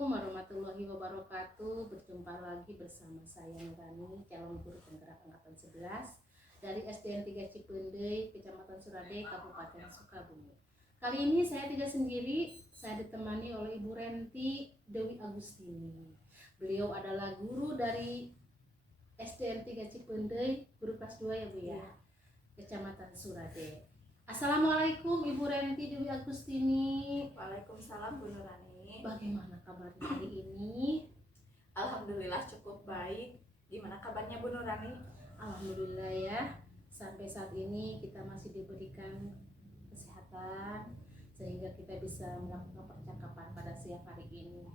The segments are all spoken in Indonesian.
Assalamualaikum warahmatullahi wabarakatuh. Berjumpa lagi bersama saya Nurani, calon guru penggerak angkatan 11 dari SDN 3 Cipendei, Kecamatan Surade, Kabupaten Sukabumi. Kali ini saya tidak sendiri, saya ditemani oleh Ibu Renti Dewi Agustini. Beliau adalah guru dari SDN 3 Cipendei, guru kelas 2 ya Bu ya, Kecamatan Surade. Assalamualaikum Ibu Renti Dewi Agustini. Waalaikumsalam Bu Nurani. Bagaimana kabar hari ini? Alhamdulillah cukup baik. Gimana kabarnya Bu Nurani? Alhamdulillah ya. Sampai saat ini kita masih diberikan kesehatan sehingga kita bisa melakukan percakapan pada siang hari ini.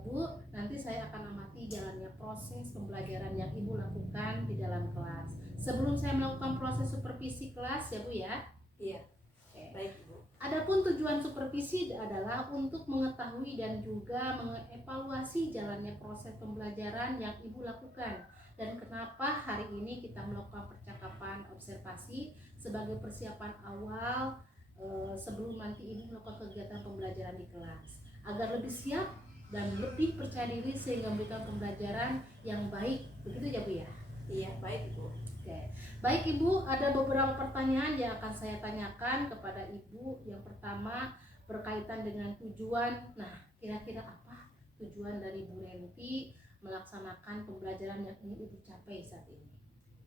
Bu, nanti saya akan amati jalannya proses pembelajaran yang Ibu lakukan di dalam kelas. Sebelum saya melakukan proses supervisi kelas ya Bu ya. Iya. Oke. Baik Bu. Adapun tujuan supervisi adalah untuk mengetahui dan juga mengevaluasi jalannya proses pembelajaran yang Ibu lakukan dan kenapa hari ini kita melakukan percakapan observasi sebagai persiapan awal sebelum nanti Ibu melakukan kegiatan pembelajaran di kelas agar lebih siap dan lebih percaya diri sehingga memberikan pembelajaran yang baik. Begitu ya Bu ya? Iya, baik Bu. Oke. Baik Ibu, ada beberapa pertanyaan yang akan saya tanyakan kepada Ibu. Yang pertama berkaitan dengan tujuan. Nah, kira-kira apa tujuan dari Bu Renti melaksanakan pembelajaran yang ingin Ibu capai saat ini?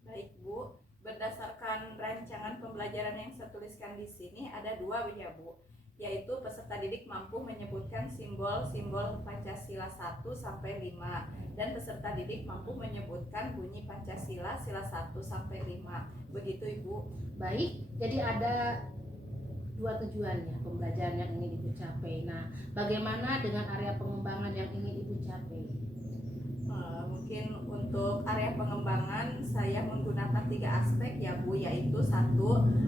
Baik Bu. Berdasarkan rancangan pembelajaran yang saya tuliskan di sini ada dua ya Bu, yaitu peserta didik mampu menyebutkan simbol-simbol Pancasila 1 sampai 5 dan peserta didik mampu menyebutkan bunyi Pancasila sila 1 sampai 5. Begitu Ibu. Baik, jadi ada dua tujuannya pembelajaran yang ingin Ibu capai. Nah, bagaimana dengan area pengembangan yang ingin Ibu capai? Mungkin untuk area pengembangan saya menggunakan 3 aspek ya Bu, yaitu 1.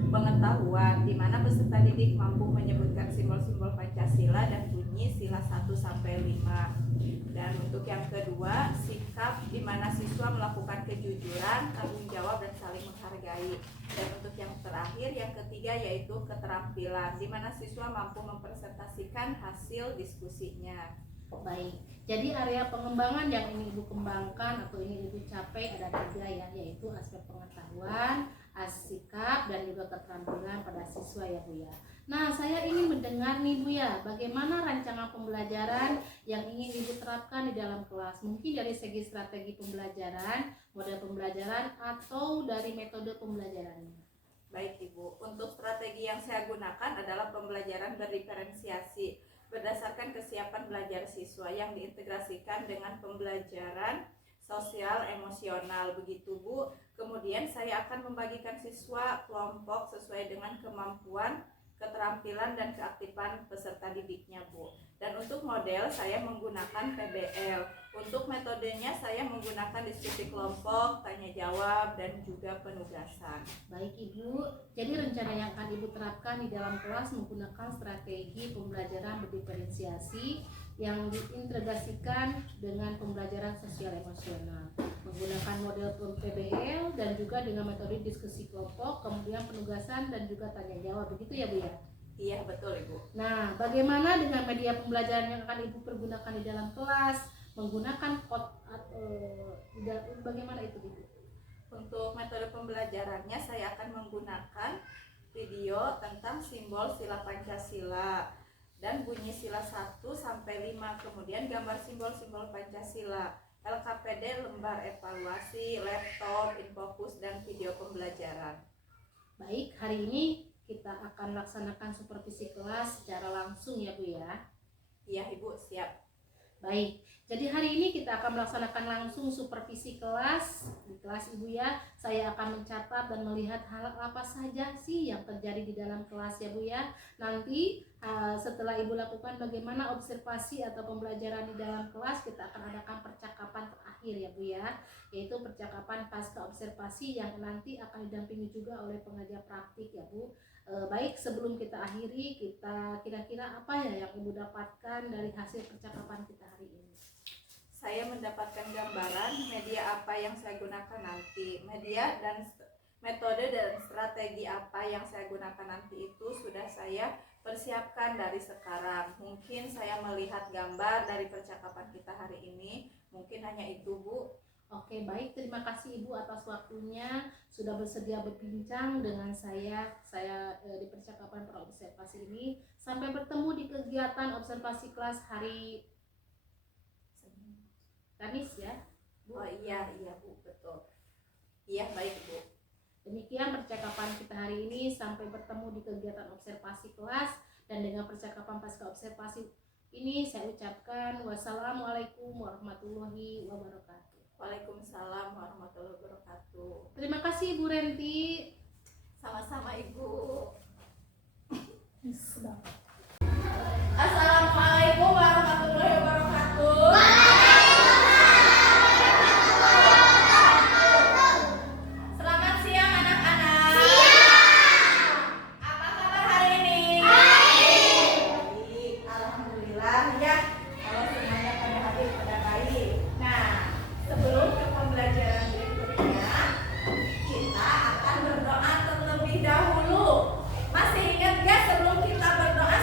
Pengetahuan, di mana peserta didik mampu menyebutkan simbol-simbol Pancasila dan bunyi sila 1 sampai 5. Dan untuk yang kedua, sikap, di mana siswa melakukan kejujuran, tanggung jawab dan saling menghargai. Dan untuk yang terakhir, yang ketiga yaitu keterampilan, di mana siswa mampu mempresentasikan hasil diskusinya. Baik, jadi area pengembangan yang ingin Ibu kembangkan atau ingin Ibu capai ada 3 ya, yaitu aspek pengetahuan, sikap, dan juga keterampilan pada siswa ya Bu ya. Nah, saya ingin mendengar nih Bu ya, bagaimana rancangan pembelajaran yang ingin Ibu terapkan di dalam kelas. Mungkin dari segi strategi pembelajaran, model pembelajaran, atau dari metode pembelajarannya. Baik Ibu, untuk strategi yang saya gunakan adalah pembelajaran berdiferensiasi berdasarkan kesiapan belajar siswa yang diintegrasikan dengan pembelajaran sosial emosional. Begitu Bu. Kemudian saya akan membagikan siswa kelompok sesuai dengan kemampuan, keterampilan dan keaktifan peserta didiknya Bu. Dan untuk model saya menggunakan PBL. Untuk metodenya saya menggunakan diskusi kelompok, tanya jawab dan juga penugasan. Baik Ibu, jadi rencana yang akan Ibu terapkan di dalam kelas menggunakan strategi pembelajaran berdiferensiasi yang diintegrasikan dengan pembelajaran sosial emosional, menggunakan model PBL dan juga dengan metode diskusi kelompok, kemudian penugasan dan juga tanya jawab. Begitu ya Bu ya? Iya betul Ibu. Nah, bagaimana dengan media pembelajaran yang akan Ibu pergunakan di dalam kelas? Menggunakan bagaimana itu Ibu? Untuk metode pembelajarannya saya akan menggunakan video tentang simbol sila Pancasila dan bunyi sila 1 sampai 5, kemudian gambar simbol-simbol Pancasila, LKPD, lembar evaluasi, laptop, infocus dan video pembelajaran. Baik, hari ini kita akan melaksanakan supervisi kelas secara langsung ya Bu ya. Iya Ibu, siap. Baik, jadi hari ini kita akan melaksanakan langsung supervisi kelas di kelas Ibu ya. Saya akan mencatat dan melihat hal apa saja sih yang terjadi di dalam kelas ya Bu ya. Nanti setelah Ibu lakukan bagaimana observasi atau pembelajaran di dalam kelas, kita akan adakan percakapan terakhir ya Bu ya, yaitu percakapan pasca observasi yang nanti akan didampingi juga oleh pengajar praktik ya Bu. Baik, sebelum kita akhiri, kita kira-kira apa ya yang Ibu dapatkan dari hasil percakapan kita hari ini? Saya mendapatkan gambaran media apa yang saya gunakan nanti. Media dan Metode dan strategi apa yang saya gunakan nanti itu sudah saya persiapkan dari sekarang. Mungkin saya melihat gambar dari percakapan kita hari ini, mungkin hanya itu, Bu. Oke, baik. Terima kasih Ibu atas waktunya sudah bersedia berbincang dengan saya di percakapan praobservasi ini. Sampai bertemu di kegiatan observasi kelas hari Kamis ya. Oh iya Bu, betul. Iya, baik Bu. Demikian percakapan kita hari ini. Sampai bertemu di kegiatan observasi kelas. Dan dengan percakapan pasca observasi ini saya ucapkan wassalamualaikum warahmatullahi wabarakatuh. Waalaikumsalam warahmatullahi wabarakatuh. Terima kasih Ibu Renti. Sama-sama Ibu. Sudah. Assalamualaikum warahmatullahi wabarakatuh. Selamat siang anak-anak. Apa kabar hari ini? Baik, alhamdulillah ya. Kalau semuanya pada hadir pada baik. Nah, sebelum ke pembelajaran berikutnya, kita akan berdoa terlebih dahulu. Masih ingat gak sebelum kita berdoa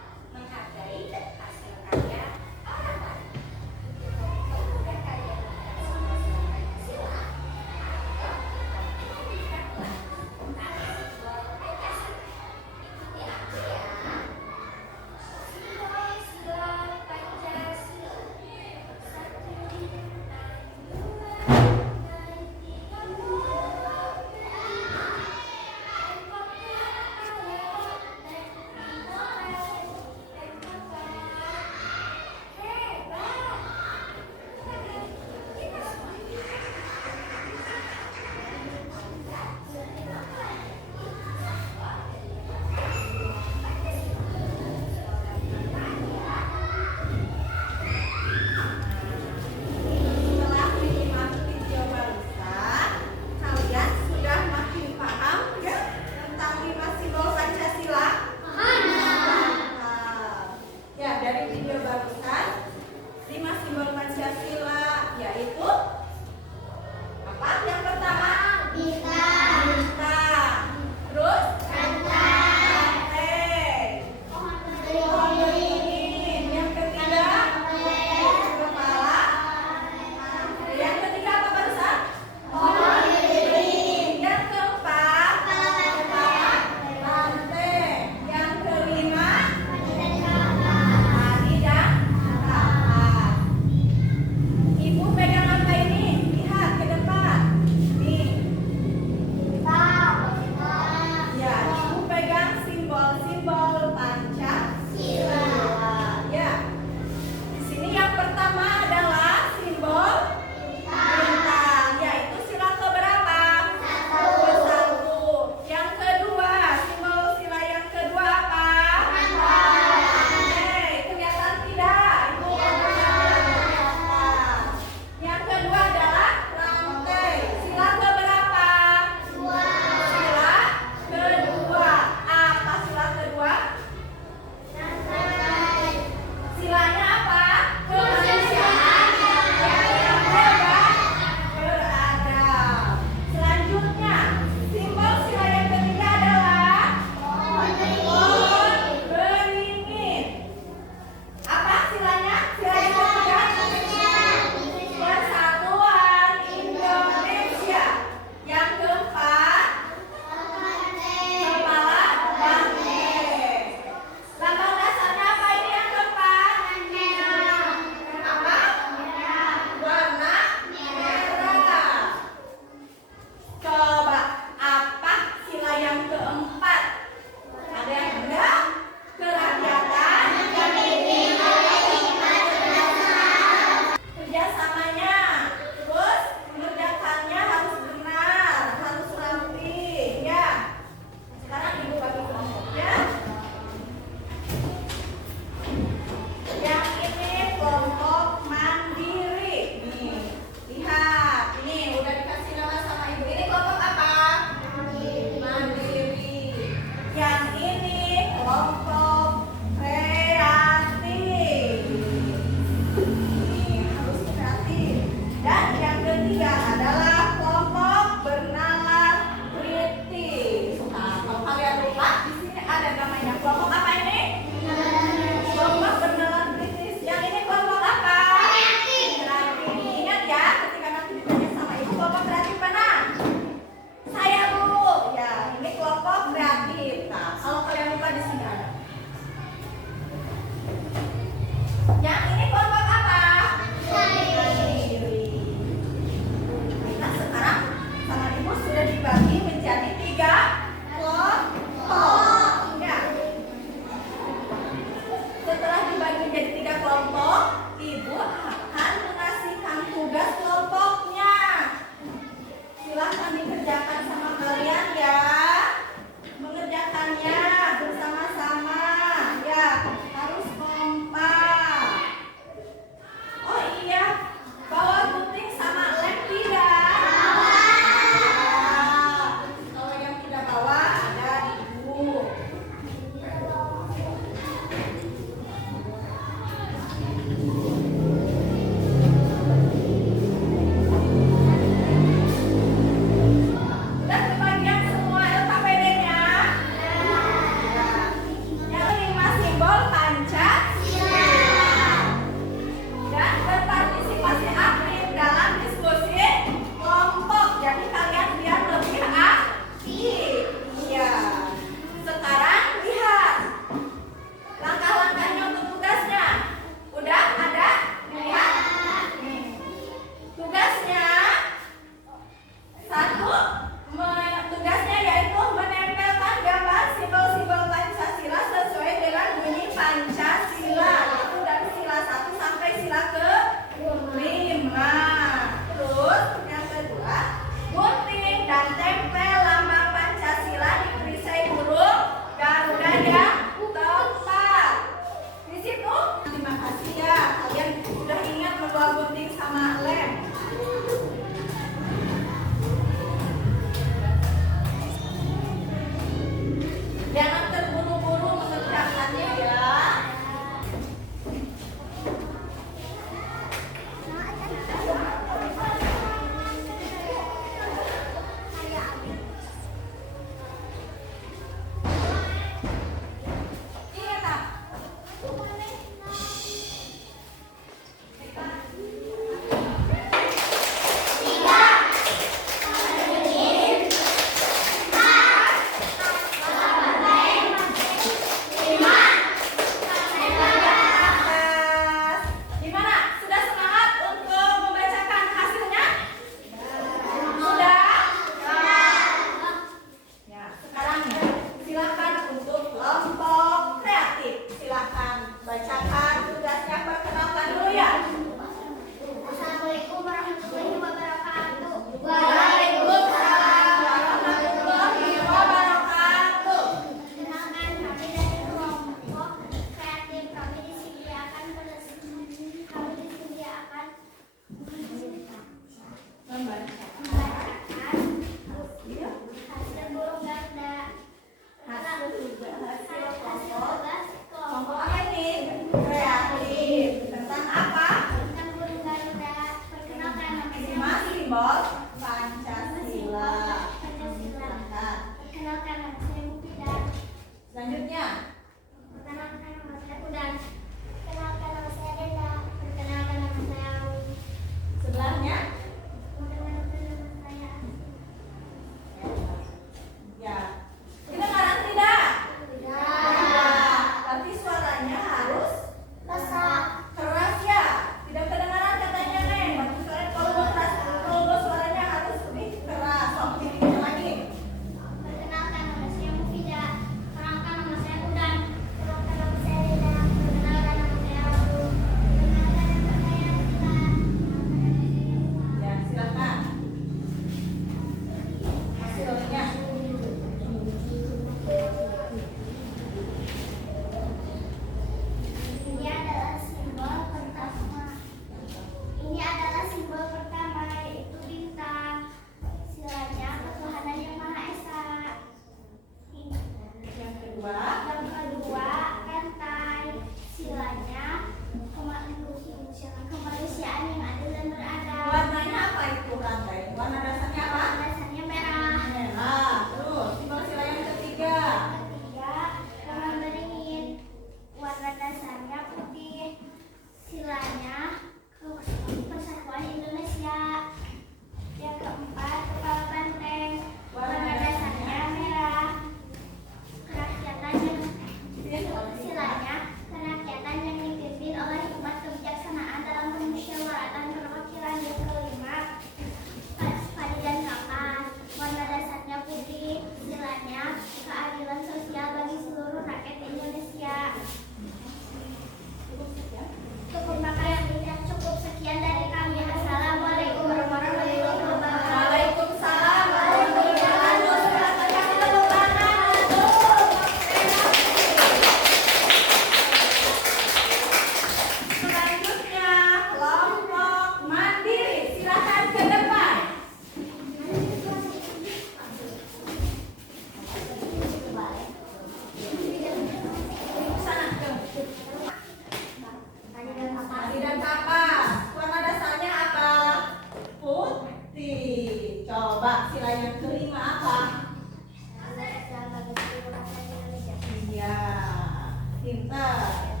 Pintar.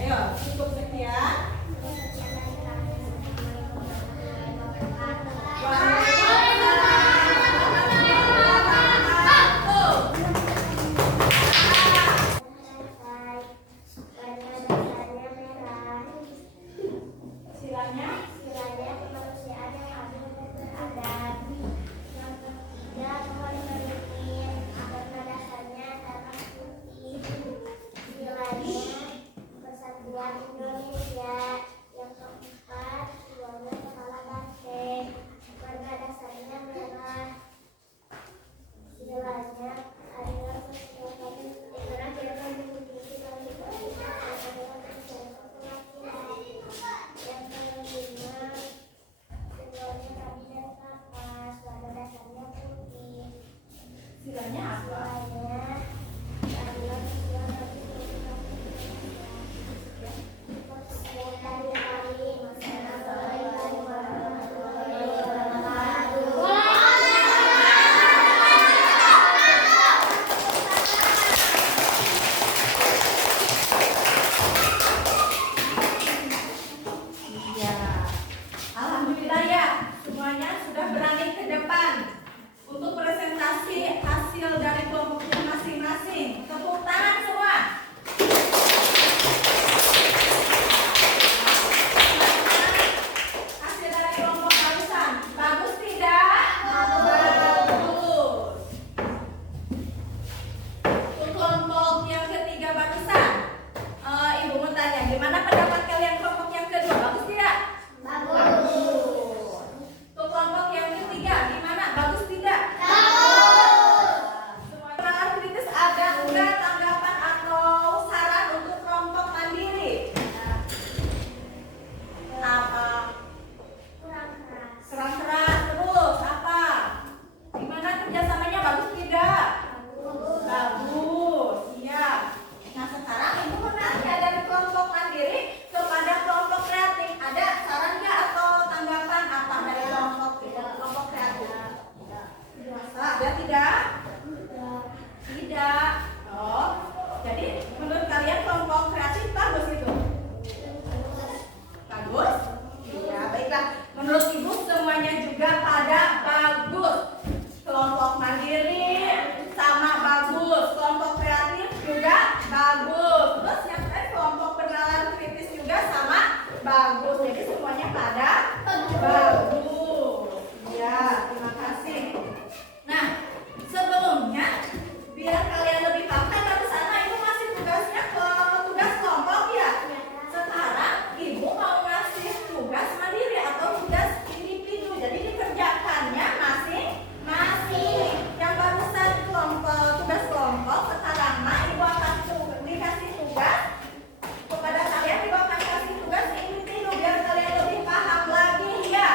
Ayo, cukup sekian. Silanya apa? Ya, alhamdulillah ya, semuanya sudah berani ke depan untuk presentasi hasil dari kelompoknya masing-masing. Tepuk tangan semua. Hasil dari kelompok barusan bagus tidak? Bagus. Untuk kelompok yang ketiga barusan, Ibu mau tanya, gimana pendapat kalian kelompok yang kedua? Bagus tidak? Bagus. Untuk kelompok yang ketiga, gimana? Bagus tidak? Semua pendengar kritis, ada enggak tanggapan atau saran untuk kelompok mandiri? Apa? Kurang keras. Terus apa? Gimana kerjasamanya? Bagus tidak? Bagus. Iya. Nah, sekarang Ibu menanya dari kelompok mandiri kepada kelompok kreatif. Ada saran nggak atau tanggapan apa dari kelompok kreatif? Ada tidak? Tidak. Oh, jadi menurut kalian kelompok kreatif bagus itu? Bagus? Iya, baiklah. Menurut Ibu semuanya juga pada bagus. Kelompok mandiri sama bagus, kelompok kreatif juga bagus. Terus yang terakhir kelompok pengenalan kritis juga sama bagus. Jadi semuanya pada bagus. Ya, terima kasih. Nah, sebelumnya biar kalian lebih paham kan baru sana itu masih tugasnya ke tugas kelompok ya. Sekarang Ibu mau ngasih tugas mandiri atau tugas individu. Jadi dikerjakannya masing-masing. Yang barusan tugas kelompok, sekarang Ibu akan dikasih tugas kepada kalian. Ibu akan kasih tugas individu biar kalian lebih paham lagi ya.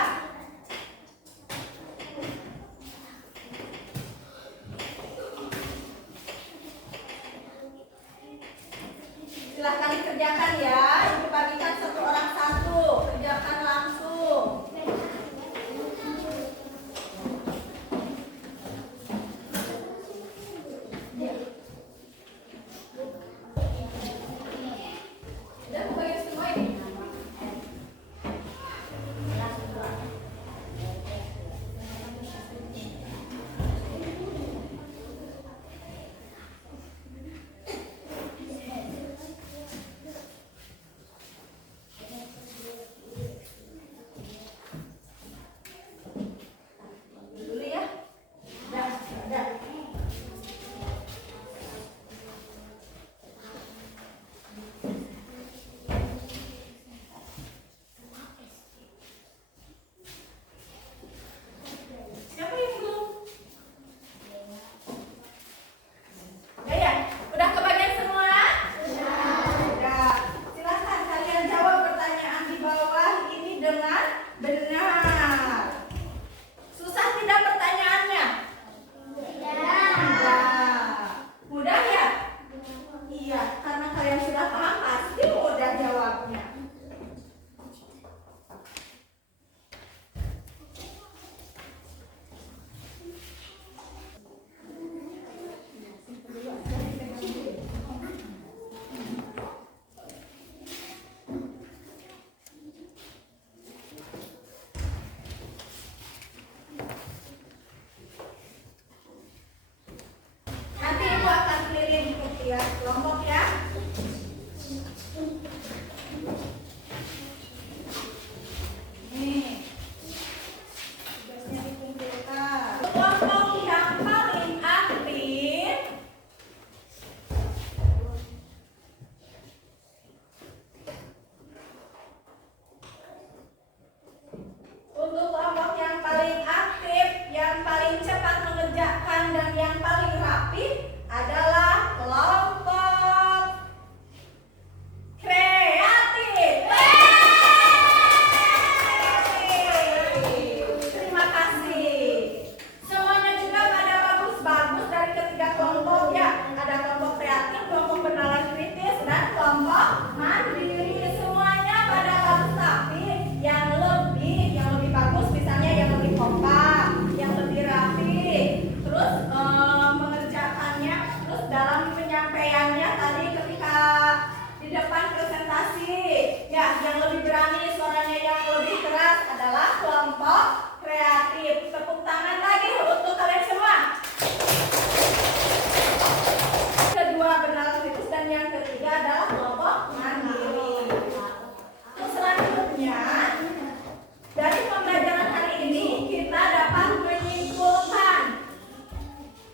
Silahkan dikerjakan ya. Ibu bagikan satu orang satu. Kerjakan langsung. Udah kebayang semua ini? ya. Nih, tugasnya dikumpulkan. Kelompok yang paling aktif untuk kelompok yang paling aktif, yang paling cepat mengerjakan dan yang paling rapi adalah kelompok kreatif. Terima kasih. Semuanya juga pada bagus-bagus dari ketiga kelompok ya. Ada kelompok kreatif, kelompok bernalar kritis, dan kelompok mandiri. Semuanya pada bagus, tapi yang lebih bagus misalnya yang lebih kompak, yang lebih rapi, terus mengerjakannya, terus dalam penyampaiannya tadi ketika di depan presentasi ya, yang lebih berani, suaranya yang lebih keras adalah kelompok kreatif. Tepuk tangan lagi untuk kalian semua. Kedua bernalar kritis dan yang ketiga adalah kelompok mandiri. Terus selanjutnya dari pembelajaran hari ini kita dapat menyimpulkan.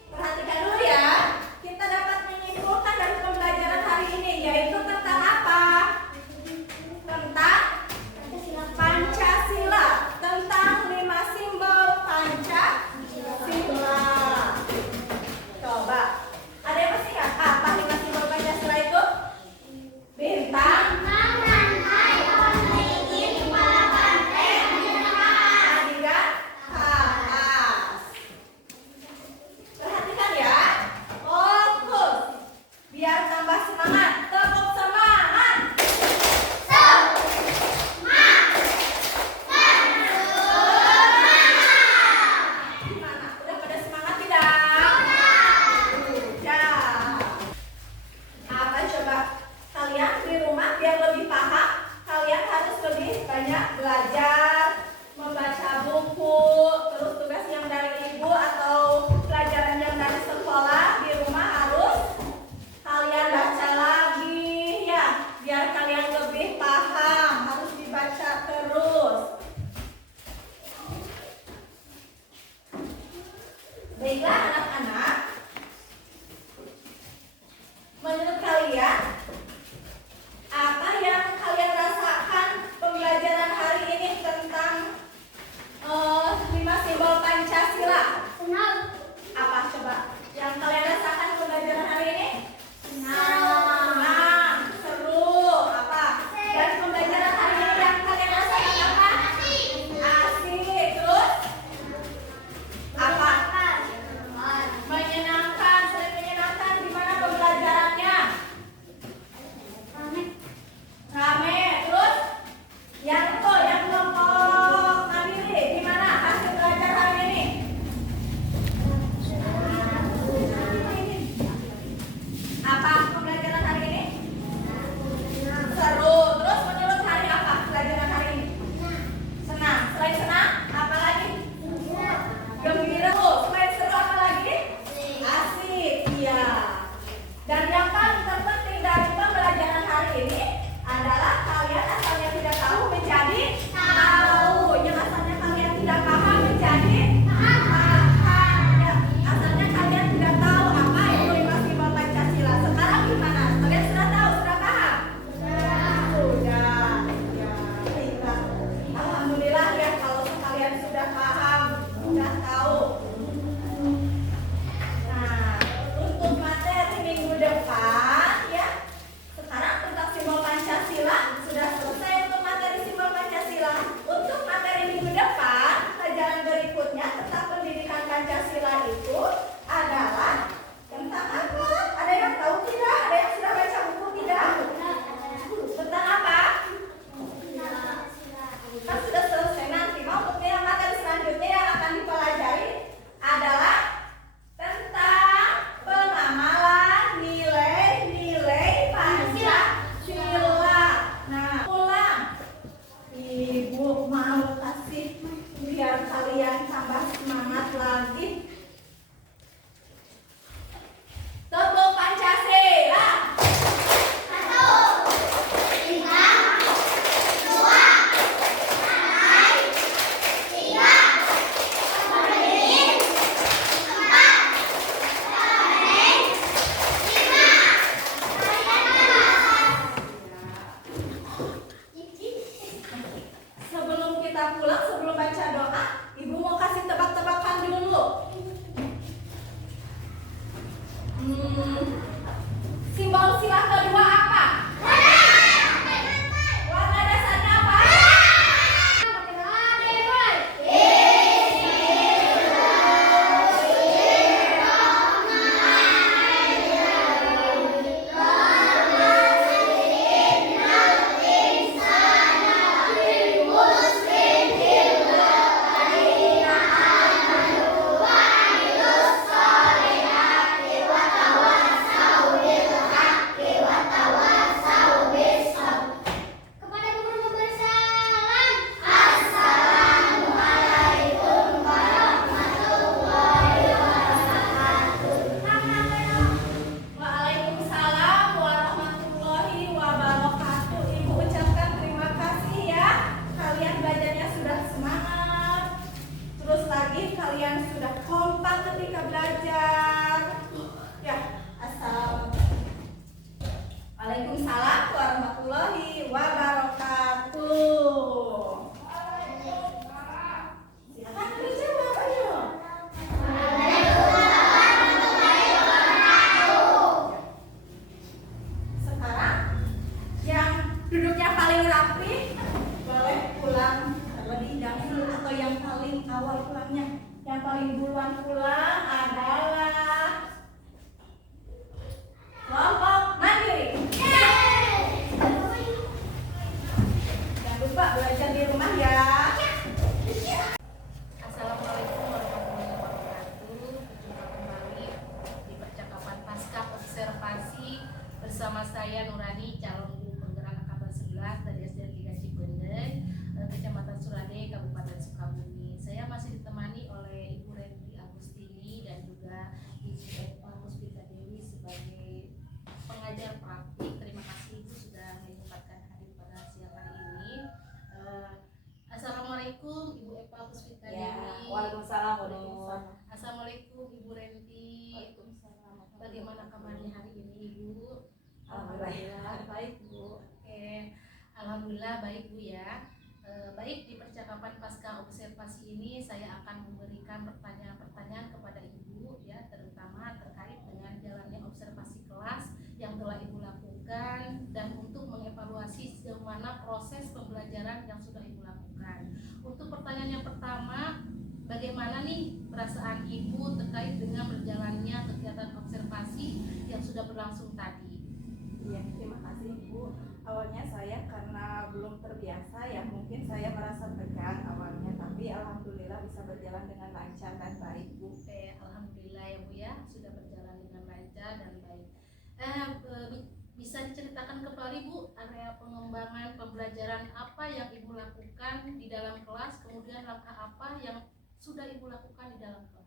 Perhatikan dulu ya. Kita dapat menyimpulkan dari pembelajaran hari ini, yaitu tentang apa? Tentang Pancasila, tentang 5 simbol Pancasila. Coba, ada yang masih nggak? Apa 5 simbol Pancasila itu? Bintang, adigan, kapas. Perhatikan ya. Fokus. Biar tambah semangat. Tepuk semangat. Gimana? Udah pada semangat tidak? Udah. Apa coba? Kalian di rumah biar lebih paham, kalian harus lebih banyak belajar, membaca buku, terus tugas yang dari ibu atau pelajaran yang dari sekolah di rumah harus kalian baca lagi ya, biar kalian lebih paham, harus dibaca terus. Baiklah anak-anak, menurut kalian apa yang kalian rasakan pembelajaran hari ini tentang 5 simbol Pancasila? Apa coba yang kalian rasakan pembelajaran hari ini? Senang, seru, apa? Dan pembelajaran hari ini yang kalian rasakan apa? Asik, terus apa? Menyenangkan, sering menyenangkan. Gimana pembelajarannya? paling rapi boleh pulang lebih dahulu atau yang paling awal pulangnya. Yang paling duluan pulang adalah kelompok mandiri. Jangan lupa belajar di rumah ya. Assalamualaikum warahmatullahi wabarakatuh. Berjumpa kembali di percakapan pasca observasi bersama saya Nurani, calon guru penggerak angkatan 11 dari SD 3 Cipendeng, Kecamatan Surade, Kabupaten Sukabumi. Saya masih ditemani oleh Ibu Renti Agustini dan juga Ibu Eva Puspita Dewi sebagai pengajar praktik. Terima kasih Ibu sudah menyempatkan hadir pada siang hari ini. Assalamualaikum Ibu Eva Puspita Dewi. Waalaikumsalam. Assalamualaikum Ibu Renti. Waalaikumsalam. Bagaimana kabarnya hari ini Ibu? Alhamdulillah baik Bu. Oke, alhamdulillah baik Bu ya. Baik, di percakapan pasca observasi ini saya akan memberikan pertanyaan-pertanyaan kepada Ibu ya, terutama terkait dengan jalannya observasi kelas yang telah Ibu lakukan dan untuk mengevaluasi sejauh mana proses pembelajaran yang sudah Ibu lakukan. Untuk pertanyaan yang pertama, bagaimana nih perasaan Ibu terkait dengan berjalannya kegiatan observasi yang sudah berlangsung tadi? Iya, terima kasih Bu. Awalnya saya karena belum terbiasa ya, mungkin saya merasa tegang awalnya, tapi alhamdulillah bisa berjalan dengan lancar dan baik Bu. Oke, alhamdulillah ya Bu ya, sudah berjalan dengan lancar dan baik. Bisa diceritakan kembali Bu, area pengembangan pembelajaran apa yang Ibu lakukan di dalam kelas, kemudian langkah apa yang sudah Ibu lakukan di dalam kelas?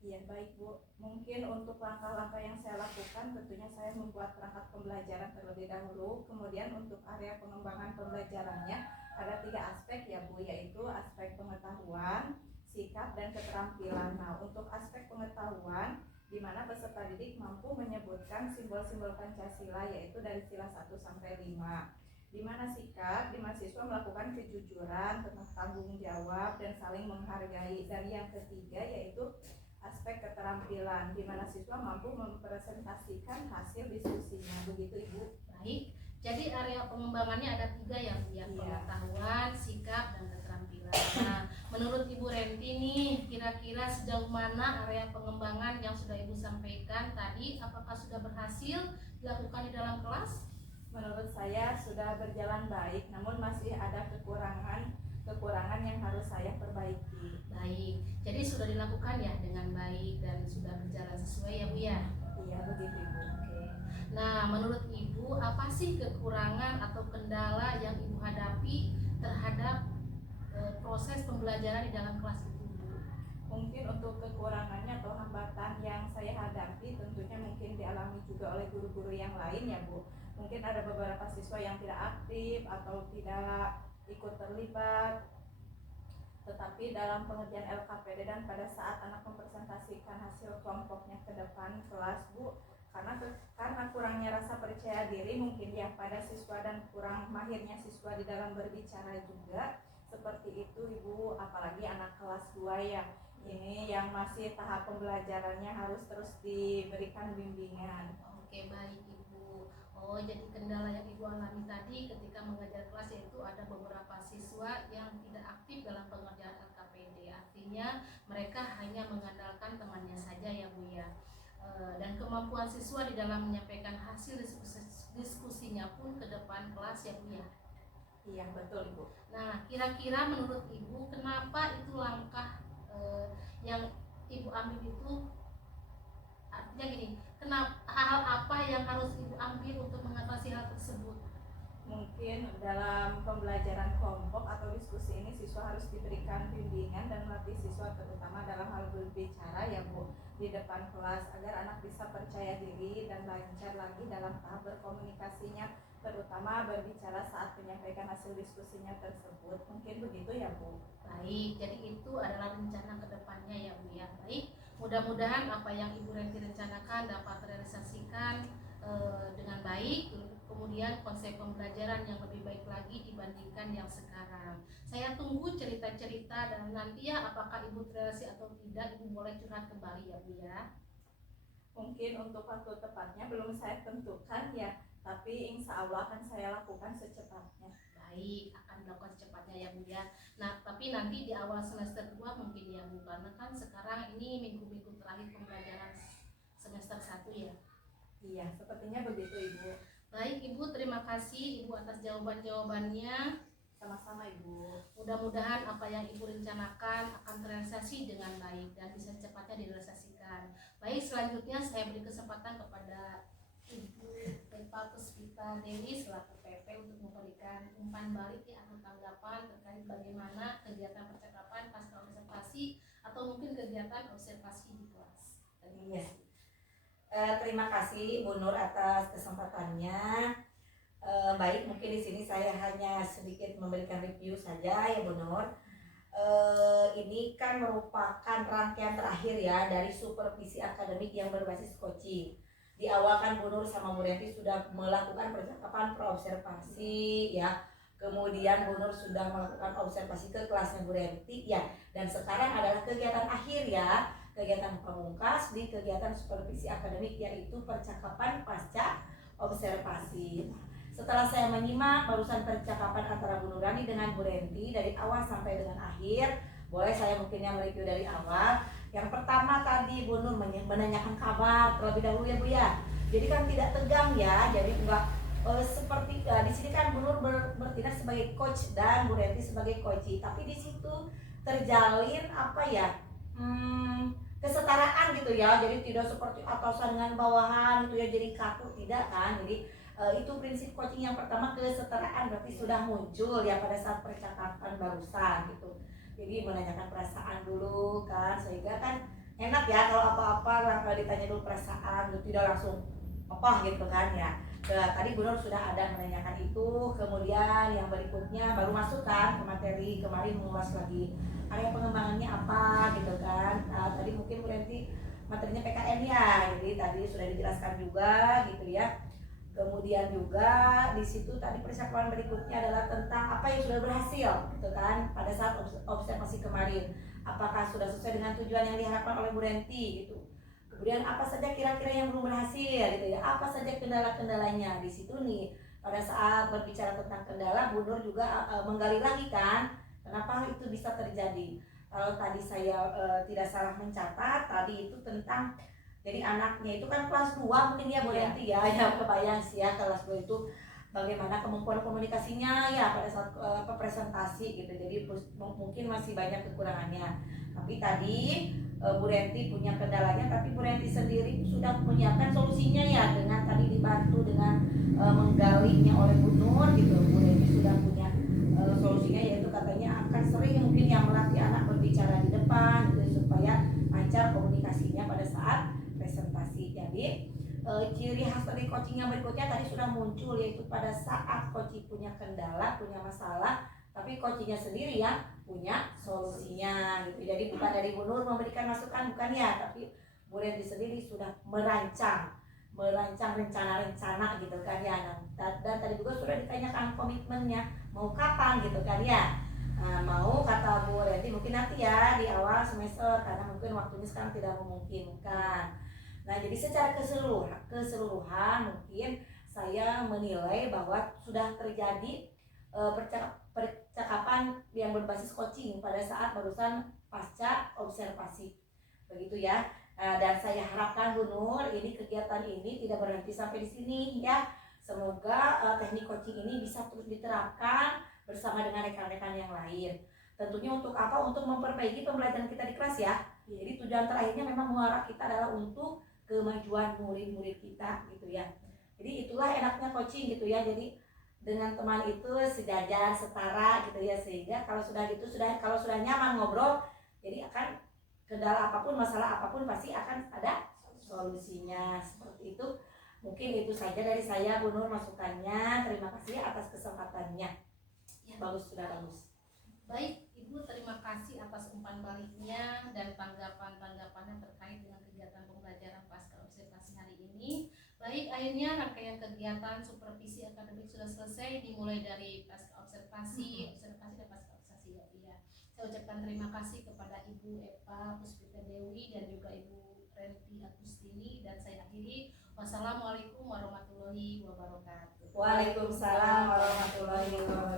Iya baik Bu, mungkin untuk langkah-langkah yang saya lakukan tentunya saya membuat perangkat pembelajaran terlebih dahulu. Kemudian untuk area pengembangan pembelajarannya ada 3 aspek ya Bu, yaitu aspek pengetahuan, sikap, dan keterampilan. Nah untuk aspek pengetahuan, di mana peserta didik mampu menyebutkan simbol-simbol Pancasila yaitu dari sila 1 sampai 5. Di mana sikap, di mana siswa melakukan kejujuran, tentang tanggung jawab, dan saling menghargai. Dan yang ketiga yaitu aspek keterampilan, di mana siswa mampu mempresentasikan hasil diskusinya. Begitu Ibu. Baik, jadi area pengembangannya ada 3 ya Bu ya, pengetahuan, sikap, dan keterampilan. Nah, menurut Ibu Renti nih, kira-kira sejauh mana area pengembangan yang sudah Ibu sampaikan tadi, apakah sudah berhasil dilakukan di dalam kelas? Menurut saya sudah berjalan baik, namun masih ada kekurangan yang harus saya perbaiki. Baik, jadi sudah dilakukan ya dengan baik dan sudah berjalan sesuai ya Bu ya? Iya begitu Ibu. Oke. Nah, menurut Ibu apa sih kekurangan atau kendala yang Ibu hadapi terhadap proses pembelajaran di dalam kelas itu Bu? Mungkin untuk kekurangannya atau hambatan yang saya hadapi tentunya mungkin dialami juga oleh guru-guru yang lain ya Bu. Mungkin ada beberapa siswa yang tidak aktif atau tidak ikut terlibat, tetapi dalam pengerjaan LKPD dan pada saat anak mempresentasikan hasil kelompoknya ke depan kelas Bu, karena kurangnya rasa percaya diri mungkin ya pada siswa dan kurang mahirnya siswa di dalam berbicara juga, seperti itu Ibu. Apalagi anak kelas 2 ya, ini yang masih tahap pembelajarannya harus terus diberikan bimbingan. Oke, baik Ibu. Oh, jadi kendala yang Ibu alami tadi ketika mengajar kelas yaitu ada beberapa siswa yang tidak aktif dalam pengerjaan LKPD. Artinya mereka hanya mengandalkan temannya saja ya Bu ya. Dan kemampuan siswa di dalam menyampaikan hasil diskusinya pun ke depan kelas ya Bu ya. Iya betul Ibu. Nah, kira-kira menurut Ibu kenapa itu langkah yang Ibu ambil itu, artinya gini, kenapa, hal apa yang harus Ibu ambil untuk mengatasi hal tersebut? Mungkin dalam pembelajaran kelompok atau diskusi ini siswa harus diberikan bimbingan dan melatih siswa terutama dalam hal berbicara ya Bu di depan kelas, agar anak bisa percaya diri dan lancar lagi dalam tahap berkomunikasinya, terutama berbicara saat menyampaikan hasil diskusinya tersebut. Mungkin begitu ya Bu. Baik, jadi itu adalah rencana kedepannya ya Bu ya. Baik, mudah-mudahan apa yang Ibu Renti rencanakan dapat terrealisasikan dengan baik, kemudian konsep pembelajaran yang lebih baik lagi dibandingkan yang sekarang. Saya tunggu cerita-cerita dan nanti ya apakah Ibu terrealisasi atau tidak, Ibu boleh curhat kembali ya Bu ya. Mungkin untuk waktu tepatnya belum saya tentukan ya, tapi insya Allah akan saya lakukan secepatnya. baik, akan dilakukan secepatnya ya Bu ya. Nah tapi nanti di awal semester 2 mungkin ya Bu, karena kan sekarang ini minggu-minggu terakhir pembelajaran semester 1 ya. Iya, sepertinya begitu Ibu. Baik Ibu, terima kasih Ibu atas jawaban-jawabannya. Sama-sama Ibu. Mudah-mudahan apa yang Ibu rencanakan akan terrealisasi dengan baik dan bisa secepatnya direalisasikan. Baik, selanjutnya saya beri kesempatan kepada Ibu Eva Puspita Dewi selaku PP untuk memberikan umpan balik ya atau tanggapan terkait bagaimana kegiatan percakapan pasca observasi atau mungkin kegiatan observasi di kelas. Iya. Terima kasih Bu Nur atas kesempatannya. Baik, mungkin di sini saya hanya sedikit memberikan review saja ya Bu Nur. Ini kan merupakan rangkaian terakhir ya dari supervisi akademik yang berbasis coaching. Di awal kan Bu Nur sama Bu Renti sudah melakukan percakapan praobservasi ya. Kemudian Bu Nur sudah melakukan observasi ke kelasnya Bu Renti ya. Dan sekarang adalah kegiatan akhir ya, kegiatan pamungkas di kegiatan supervisi akademik, yaitu percakapan pasca observasi. Setelah saya menyimak barusan percakapan antara Bu Nurani dengan Bu Renti dari awal sampai dengan akhir, boleh saya mungkin yang mereview dari awal. Yang pertama tadi Bu Nur menanyakan kabar terlebih dahulu ya Bu ya. Jadi kan tidak tegang ya, jadi enggak seperti di sini kan Bu Nur bertindak sebagai coach dan Bu Renti sebagai coachee, tapi di situ terjalin apa ya? Kesetaraan gitu ya, jadi tidak seperti atasan dengan bawahan gitu ya, jadi kaku, tidak kan. Jadi itu prinsip coaching yang pertama, kesetaraan berarti sudah muncul ya pada saat percakapan barusan gitu. Jadi menanyakan perasaan dulu kan, sehingga kan enak ya kalau apa-apa ditanya dulu perasaan gitu, tidak langsung apa gitu kan ya. Tadi Bu Nur sudah ada menanyakan itu, kemudian yang berikutnya baru masuk kan ke materi, kemarin mengulas lagi area pengembangannya apa gitu kan. Tadi mungkin Bu Renti materinya PKN ya, jadi tadi sudah dijelaskan juga gitu ya. Kemudian juga di situ tadi percakapan berikutnya adalah tentang apa yang sudah berhasil gitu kan pada saat observasi kemarin. Apakah sudah sesuai dengan tujuan yang diharapkan oleh Bu Renti gitu. Kemudian apa saja kira-kira yang belum berhasil gitu ya. Apa saja kendala-kendalanya di situ nih. Pada saat berbicara tentang kendala, Bu Nur juga menggali lagi kan kenapa itu bisa terjadi. Kalau tadi saya tidak salah mencatat, tadi itu tentang jadi anaknya itu kan kelas 2 mungkin ya Bu Renti ya, ya kebayang sih ya kelas 2 itu bagaimana kemampuan komunikasinya ya pada saat presentasi gitu. Jadi mungkin masih banyak kekurangannya. Tapi tadi Bu Renti punya kendalanya, tapi Bu Renti sendiri sudah menyiapkan solusinya ya dengan tadi dibantu dengan menggalinya oleh Bu Nur gitu. Bu Renti sudah punya solusinya, yaitu katanya akan sering mungkin yang melatih anak berbicara di depan gitu, supaya lancar komunikasinya pada saat presentasi. Jadi ciri khas dari coaching yang berikutnya tadi sudah muncul, yaitu pada saat coaching punya kendala, punya masalah, tapi coachingnya sendiri yang punya solusinya gitu. Jadi bukan dari Bu Nur memberikan masukan, bukan ya, tapi Bu Renti sendiri sudah merancang rencana-rencana gitu kan ya. Dan tadi juga sudah ditanyakan komitmennya mau kapan gitu kan ya. Mau kata Bu Renti mungkin nanti ya di awal semester, karena mungkin waktunya sekarang tidak memungkinkan. Nah jadi secara keseluruhan mungkin saya menilai bahwa sudah terjadi percakapan yang berbasis coaching pada saat barusan pasca observasi begitu ya. Dan saya harapkan Bu Nur ini kegiatan ini tidak berhenti sampai di sini ya. Semoga teknik coaching ini bisa terus diterapkan bersama dengan rekan-rekan yang lain. Tentunya untuk apa? Untuk memperbaiki pembelajaran kita di kelas ya. Jadi tujuan terakhirnya memang muara kita adalah untuk kemajuan murid-murid kita gitu ya. Jadi itulah enaknya coaching gitu ya. Jadi dengan teman itu sejajar, setara gitu ya, sehingga kalau sudah gitu kalau sudah nyaman ngobrol, jadi akan kendala apapun, masalah apapun pasti akan ada solusinya. Seperti itu. Mungkin itu saja dari saya Bu Nur masukannya. Terima kasih atas kesempatannya. Ya, bagus, sudah bagus. Baik Ibu, terima kasih atas umpan baliknya dan tanggapan-tanggapannya terkait dengan kegiatan pembelajaran pasca observasi hari ini. Baik, akhirnya rangkaian kegiatan supervisi akademik sudah selesai, dimulai dari pasca observasi dan pasca observasi ya. Saya ucapkan terima kasih kepada Ibu Eva Puspita Dewi dan juga Ibu Renti Agustini, dan saya akhiri. Wassalamualaikum warahmatullahi wabarakatuh. Waalaikumsalam warahmatullahi wabarakatuh.